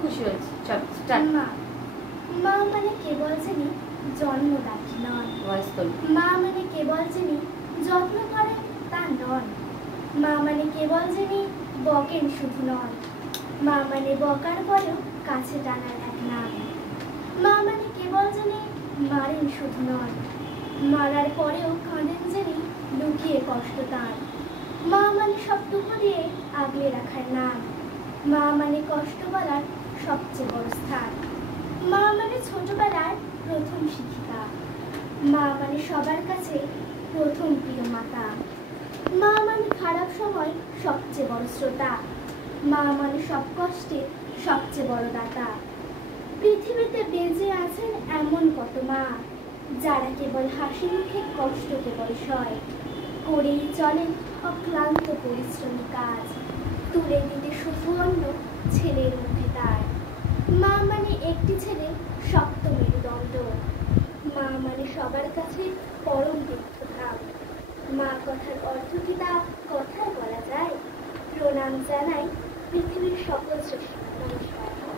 খুশি হয়েছে। চল স্টার্ট। মা মা মানে কেবল যিনি জন্মদাত্রী নন, ভয়েস তোল। মা মানে কেবল যিনি যত্ন করেন তা নন, মা মানে কেবল যিনি বকেন শুধু নন, মা মানে বকার পরেও কাছে টানার এক নাম, মা মানে কেবল যিনি মারেন শুধু নন, মারার পরেও কাঁদেন যিনি লুকিয়ে কষ্ট তার, মা মানে সবটুকু দিয়ে আগলে রাখার নাম, মা মানে কষ্ট বলার সবচেয়ে বড় স্থান, মা মানে ছোটবেলার প্রথম শিক্ষিকা, মা মানে সবার কাছে প্রথম প্রিয় মাতা, মা মানে খারাপ সময় সবচেয়ে বড় শ্রোতা, মা মানে সব কষ্টের সবচেয়ে বড় দাতা। পৃথিবীতে বেঁচে আছেন এমন কত মা, যারা কেবল হাসি মুখে কষ্ট কেবল সয়, করেই চলেন অক্লান্ত পরিশ্রমী কাজ, তুলে দিতে শুধু অন্য ছেলের মুখে তার। মা মানে একটি ছেলে শক্ত মেরুদণ্ড, মা মানে সবার কাছে পরম তীর্থধাম, মা কথার অর্থ কি তা কথায় বলা যায়? প্রণাম জানাই পৃথিবীর সকল শ্রেষ্ঠ। নমস্কার।